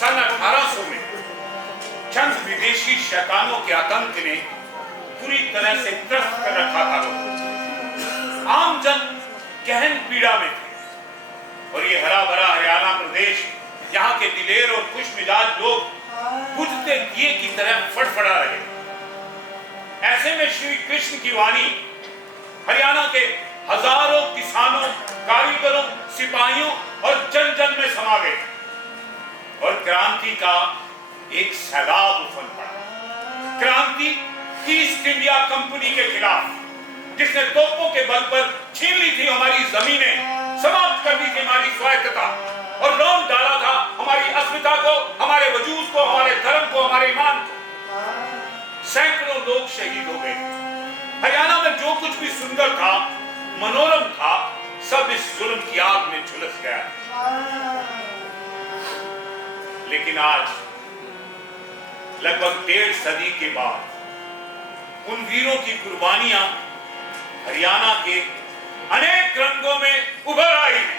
सन 1800 में चंद विदेशी शैतानों के आतंक ने पूरी तरह से त्रस्त कर रखा था लोग। आम जन गहन पीड़ा में थे और ये हरा भरा हरियाणा प्रदेश यहाँ के दिलेर और खुश मिजाज लोग बुझते दिए की तरह फड़फड़ा रहे। ऐसे में श्री कृष्ण की वाणी हरियाणा के हजारों किसानों, कारीगरों, सिपाहियों और जन जन में समा गए और क्रांति का एक सैलाब उफल पड़ा। क्रांति ईस्ट इंडिया कंपनी के खिलाफ, जिसने तोपों के बल पर छीन ली थी हमारी जमीनें, समाप्त कर दी थी हमारी स्वायत्तता और लौट डाला था हमारी अस्मिता को, हमारे वजूद को, हमारे धर्म को, हमारे ईमान को। सैकड़ों लोग शहीद हो गए। हरियाणा में जो कुछ भी सुंदर था, मनोरम था, सब इस जुल्म की आग में झुलस गया। लेकिन आज लगभग 1.5 सदी के बाद उन वीरों की कुर्बानियां हरियाणा के अनेक रंगों में उभर आई हैं।